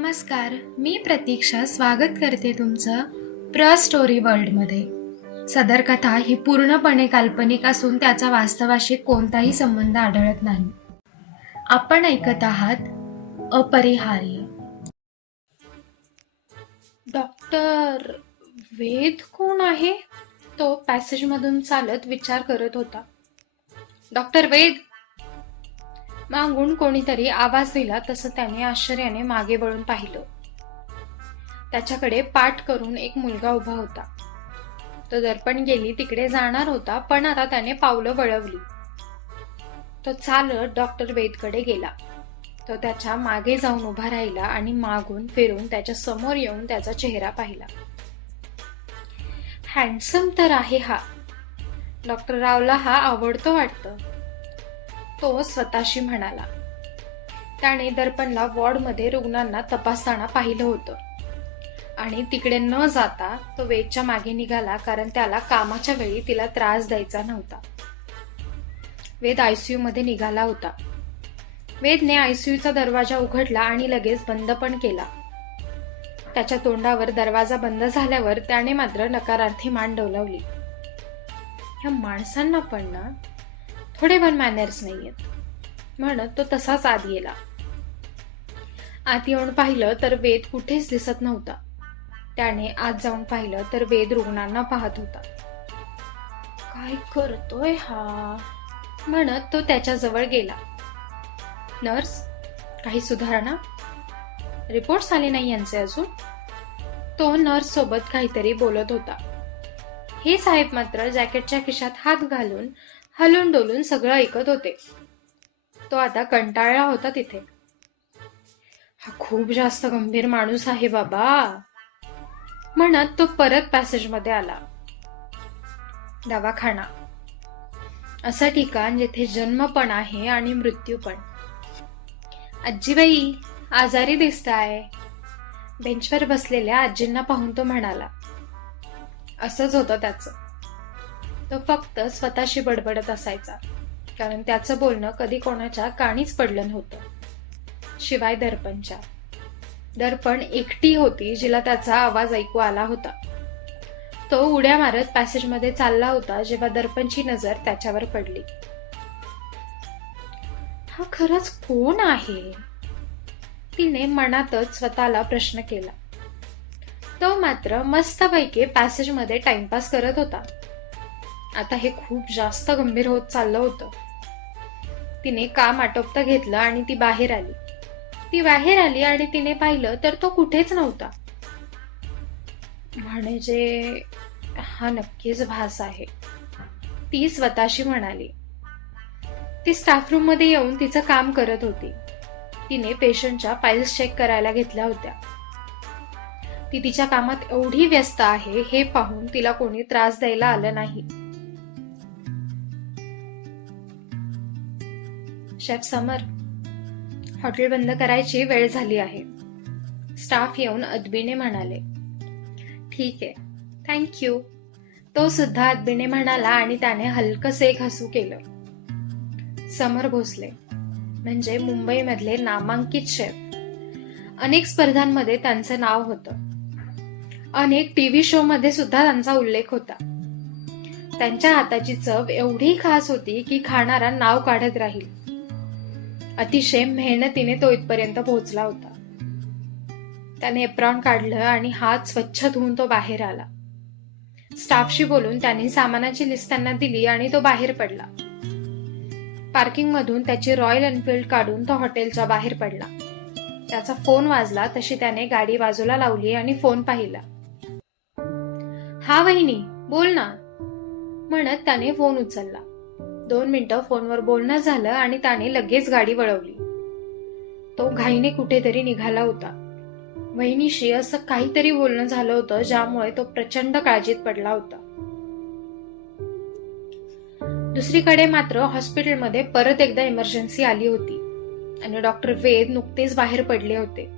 नमस्कार मी प्रतीक्षा स्वागत करते तुमचं प्र स्टोरी वर्ल्डमध्ये. सदर कथा ही पूर्णपणे काल्पनिक असून त्याचा वास्तवाशी कोणताही संबंध आढळत नाही. आपण ऐकत आहात अपरिहार्य. डॉक्टर वेद कोण आहे? तो पॅसेजमधून चालत विचार करत होता. डॉक्टर वेद मागून कोणीतरी आवाज दिला तसं त्याने आश्चर्याने मागे वळून पाहिलं. त्याच्याकडे पाठ करून एक मुलगा उभा होता. तो दर्पण गेली तिकडे जाणार होता पण आता त्याने पावलं वळवली. तो चालत डॉक्टर वेदकडे गेला. तो त्याच्यामागे जाऊन उभा राहिला आणि मागून फिरून त्याच्यासमोर येऊन त्याचा चेहरा पाहिला. हँडसम तर आहे हा. डॉक्टर रावला हा आवडतो वाटतं. तो स्वतःशी म्हणाला. त्याने दर्पणला वॉर्डमध्ये रुग्णांना तपासताना पाहिलं होतं. आणि तिकडे न जाता तो वेदच्या मागे निघाला कारण त्याला कामाच्या वेळी तिला त्रास द्यायचा नव्हता. वेद आयसीयू मध्ये निघाला होता. वेदने आयसीयूचा दरवाजा उघडला आणि लगेच बंद पण केला. त्याच्या तोंडावर दरवाजा बंद झाल्यावर त्याने मात्र नकारार्थी मान डोलावली. ह्या माणसांना पण ना थोडे पण मॅनर्स नाहीयेत. म्हणत तो तसाच आत गेला. आत येऊन पाहिलं तर वेद कुठेच दिसत नव्हता. त्याने आत जाऊन पाहिलं तर वेद रुग्णांना पाहत होता. काय करतोय हा? म्हणत तो त्याच्याजवळ गेला. नर्स काही सुधारणा? रिपोर्ट्स आले नाही यांचे अजून? तो नर्स सोबत काहीतरी बोलत होता. हे साहेब मात्र जॅकेटच्या खिशात हात घालून हलून डोलून सगळं ऐकत होते. तो आता कंटाळला होता तिथे. हा खूप जास्त गंभीर माणूस आहे बाबा म्हणत तो परत पॅसेजमध्ये आला. दवाखाना. असं ठिकाण जेथे जन्म पण आहे आणि मृत्यू पण. आजीबाई आजारी दिसताय. बेंचवर बसलेल्या आजींना पाहून तो म्हणाला. असंच होतं त्याचं. तो फक्त स्वतःशी बडबडत असायचा. कारण त्याचं बोलणं कधी कोणाच्या काणीच पडलं नव्हतं. शिवाय दर्पणच्या. दर्पण एकटी होती जिला त्याचा आवाज ऐकू आला होता. तो उड्या मारत पॅसेजमध्ये चालला होता जेव्हा दर्पणची नजर त्याच्यावर पडली. हा खरंच कोण आहे? तिने मनातच स्वतःला प्रश्न केला. तो मात्र मस्तपैकी पॅसेजमध्ये टाइमपास करत होता. आता हे खूप जास्त गंभीर होत चाललं होतं. तिने काम आटोपता घेतलं आणि ती बाहेर आली. ती बाहेर आली आणि तिने पाहिलं तर तो कुठेच नव्हता. म्हणजे हा नक्कीच भास आहे. ती स्वतःशी म्हणाली. ती स्टाफ रूममध्ये येऊन तिचं काम करत होती. तिने पेशंटच्या फाईल्स चेक करायला घेतल्या होत्या. ती तिच्या कामात एवढी व्यस्त आहे हे पाहून तिला कोणी त्रास द्यायला आलं नाही. शेफ समर हॉटेल बंद करायची वेळ झाली आहे. स्टाफ येऊन अदबीने म्हणाले ठीक आहे थँक्यू तो सुद्धा अदबीने म्हणाला आणि त्याने हलकसे एक हसू केलं. समर भोसले म्हणजे मुंबईमधले नामांकित शेफ. अनेक स्पर्धांमध्ये त्यांचं नाव होतं. अनेक टीव्ही शो मध्ये सुद्धा त्यांचा उल्लेख होता. त्यांच्या हाताची चव एवढी खास होती की खाणारा नाव काढत राहील. अतिशय मेहनतीने तो इथपर्यंत पोहोचला होता. त्याने एप्रॉन काढलं आणि हात स्वच्छ धुवून तो बाहेर आला. स्टाफशी बोलून त्याने सामानाची लिस्ट त्यांना दिली आणि तो बाहेर पडला. पार्किंग मधून त्याची रॉयल एनफिल्ड काढून तो हॉटेलच्या बाहेर पडला. त्याचा फोन वाजला तशी त्याने गाडी बाजूला लावली आणि फोन पाहिला. हा वहिनी बोल ना. म्हणत त्याने फोन उचलला. दोन मिनिटं फोनवर बोलणं झालं आणि त्याने लगेच गाडी वळवली. तो घाईने कुठेतरी निघाला होता. वहिनीशी असं काहीतरी बोलणं झालं होतं ज्यामुळे तो प्रचंड काळजीत पडला होता. दुसरीकडे मात्र हॉस्पिटलमध्ये परत एकदा इमर्जन्सी आली होती आणि डॉक्टर वेद नुकतेच बाहेर पडले होते.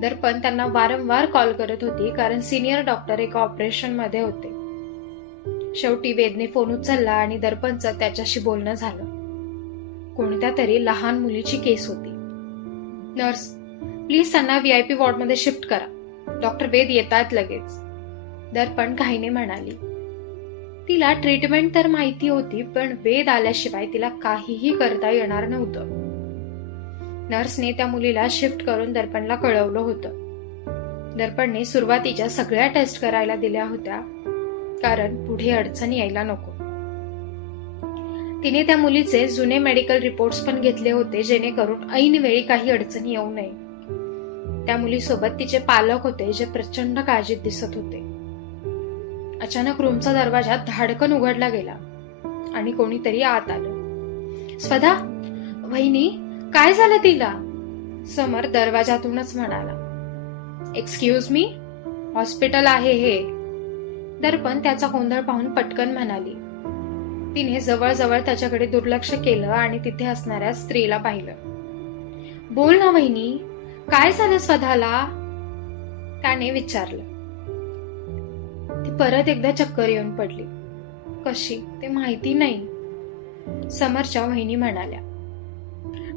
दर्पण त्यांना वारंवार कॉल करत होती कारण सिनियर डॉक्टर एका ऑपरेशनमध्ये होते. शेवटी वेदने फोन उचलला आणि दर्पणचं त्याच्याशी बोलणं झालं. कोणत्या तरी लहान मुलीची केस होती. नर्स प्लीज त्यांना व्ही आय पी वॉर्डमध्ये शिफ्ट करा. डॉक्टर वेद येतात लगेच. दर्पण घाईने म्हणाली तिला ट्रीटमेंट तर माहिती होती पण वेद आल्याशिवाय तिला काहीही करता येणार नव्हतं. नर्सने त्या मुलीला शिफ्ट करून दर्पणला कळवलं होतं. दर्पणने सुरुवातीच्या सगळ्या टेस्ट करायला दिल्या होत्या. कारण पुढे अडचणी यायला नको. तिने त्या मुलीचे जुने मेडिकल रिपोर्ट्स पण घेतले होते जेणेकरून ऐन वेळी काही अडचणी येऊ नये. त्या मुलीसोबत तिचे पालक होते जे प्रचंड काळजीत दिसत होते. अचानक रूमचा दरवाजा धाडकन उघडला गेला आणि कोणीतरी आत आलं. स्वधा वहिनी काय झालं तिला? समर दरवाजातूनच म्हणाला. एक्सक्यूज मी हॉस्पिटल आहे हे. दर्पण त्याचा गोंधळ पाहून पटकन म्हणाली. तिने जवळजवळ त्याच्याकडे दुर्लक्ष केलं आणि तिथे असणाऱ्या स्त्रीला पाहिलं. बोल ना वहिनी काय झालं स्वतःला? त्याने विचारलं. ती परत एकदा चक्कर येऊन पडली. कशी? ते माहिती नाही. समरच्या वहिनी म्हणाल्या.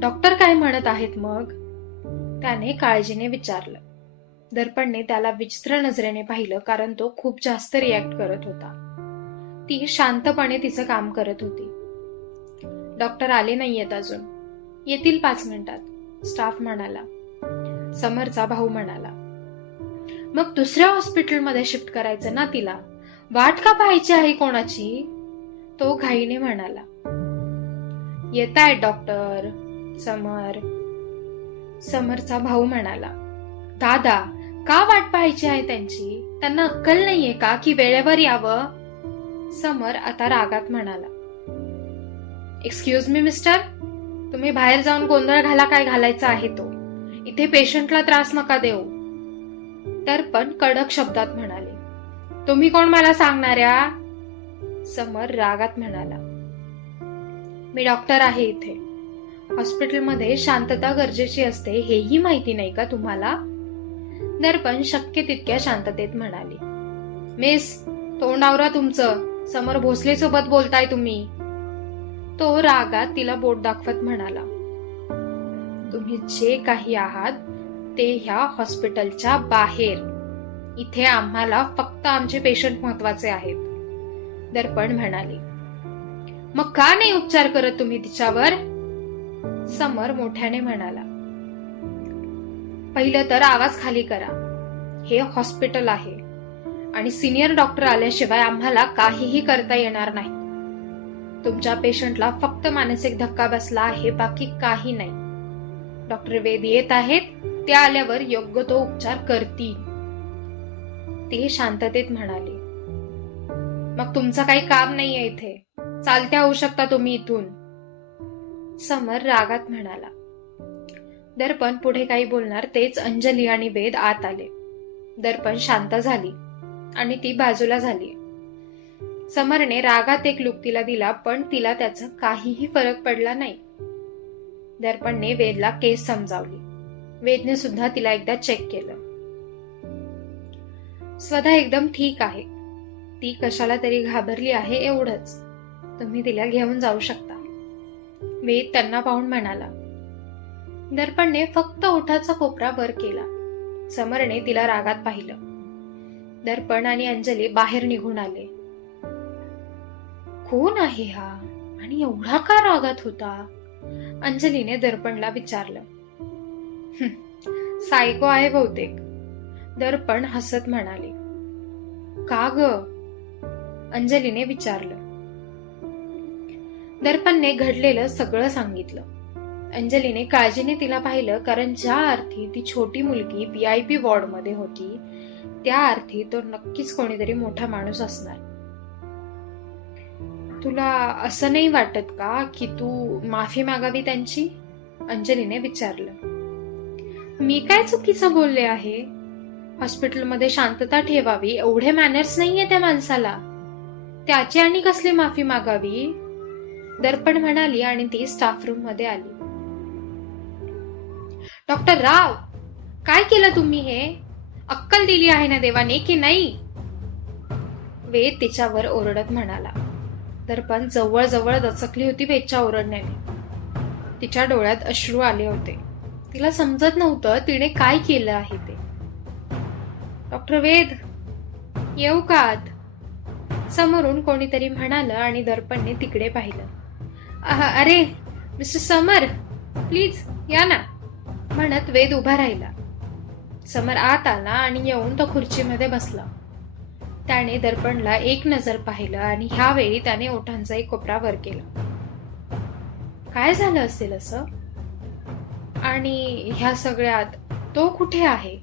डॉक्टर काय म्हणत आहेत मग? त्याने काळजीने विचारलं. दर्पणने त्याला विचित्र नजरेने पाहिलं कारण तो खूप जास्त रिॲक्ट करत होता. ती शांतपणे तिचं काम करत होती. डॉक्टर आले नाहीयेत अजून. येतील पाच मिनिटात स्टाफ म्हणाला. समरचा भाऊ म्हणाला. मग दुसऱ्या हॉस्पिटलमध्ये शिफ्ट करायचं ना तिला? वाट का पाहायची आहे कोणाची? तो घाईने म्हणाला. येत आहे डॉक्टर समर. समरचा भाऊ म्हणाला. दादा का वाट पाहायची आहे त्यांची? त्यांना अक्कल नाहीये का की वेळेवर यावं? समर आता रागात म्हणाला. एक्सक्यूज मी मिस्टर तुम्ही बाहेर जाऊन गोंधळ घाला काय घालायचा आहे तो. इथे पेशंटला त्रास नका देऊ. तर पण कडक शब्दात म्हणाले. तुम्ही कोण मला सांगणाऱ्या? समर रागात म्हणाला. मी डॉक्टर आहे इथे. हॉस्पिटलमध्ये शांतता गरजेची असते हेही माहिती नाही का तुम्हाला? दर्पण शक्य तितक्या शांततेत म्हणाली. मिस तोंडावरा तुमचं समर भोसले सोबत बोलताय तुम्ही. तो रागात तिला बोट दाखवत म्हणाला. तुम्ही जे काही आहात ते ह्या हॉस्पिटलच्या बाहेर. इथे आम्हाला फक्त आमचे पेशंट महत्त्वाचे आहेत. दर्पण म्हणाली. मग का नाही उपचार करत तुम्ही तिच्यावर? समर मोठ्याने म्हणाला. पहिलं तर आवाज खाली करा. हे हॉस्पिटल आहे. आणि सिनियर डॉक्टर आल्याशिवाय आम्हाला काहीही करता येणार नाही. तुमच्या पेशंटला फक्त मानसिक धक्का बसला आहे बाकी काही नाही. डॉक्टर वेद येत आहेत ते आल्यावर योग्य तो उपचार करतील. ते शांततेत म्हणाली. मग तुमचं काही काम नाहीये इथे. चालत्या होऊ शकता तुम्ही इथून. समर रागात म्हणाला. दर्पण पुढे काही बोलणार तेच अंजली आणि वेद आत आले. दर्पण शांत झाली आणि ती बाजूला झाली. समरने रागात एक लुक तिला दिला पण तिला त्याचा काहीही फरक पडला नाही. दर्पणने वेदला केस समजावली. वेदने सुद्धा तिला एकदा चेक केलं. स्वतः एकदम ठीक आहे. ती कशाला तरी घाबरली आहे एवढंच. तुम्ही तिला घेऊन जाऊ शकता. वेद त्यांना पाहून म्हणाला दर्पणने फक्त ओठाचा कोपरा वर केला. समरने तिला रागात पाहिलं. दर्पण आणि अंजली बाहेर निघून आले. कोण आहे हा? आणि एवढा का रागात होता? अंजलीने दर्पणला विचारलं. सायको आहे बहुतेक. दर्पण हसत म्हणाले. का ग? अंजलीने विचारलं. दर्पणने घडलेलं सगळं सांगितलं. अंजलीने काळजीने तिला पाहिलं कारण ज्या अर्थी ती छोटी मुलगी व्ही आय पी वॉर्डमध्ये होती त्या अर्थी तो नक्कीच कोणीतरी मोठा माणूस असणार. तुला असं नाही वाटत का की तू माफी मागावी त्यांची? अंजलीने विचारलं. मी काय चुकीचं बोलले आहे? हॉस्पिटलमध्ये शांतता ठेवावी एवढे मॅनर्स नाहीये त्या माणसाला. त्याची आणि कसली माफी मागावी? दर्पण म्हणाली आणि ती स्टाफ रूममध्ये आली. डॉक्टर राव काय केलं तुम्ही हे? अक्कल दिली आहे ना देवाने की नाही? वेद तिच्यावर ओरडत म्हणाला. दर्पण जवळजवळ दचकली होती वेदच्या ओरडण्याने. तिच्या डोळ्यात अश्रू आले होते. तिला समजत नव्हतं तिने काय केलं आहे ते. डॉक्टर वेद येऊ का आत? समोरून कोणीतरी म्हणालं आणि दर्पणने तिकडे पाहिलं. अरे मिस्टर समर प्लीज या ना. म्हणत वेद उभा राहिला. समर आत आला आणि येऊन तो खुर्चीमध्ये बसला. त्याने दर्पणला एक नजर पाहिलं आणि ह्यावेळी त्याने ओठांचा एक कोपरा वर केला. काय झालं असेल असं? आणि ह्या सगळ्यात तो कुठे आहे?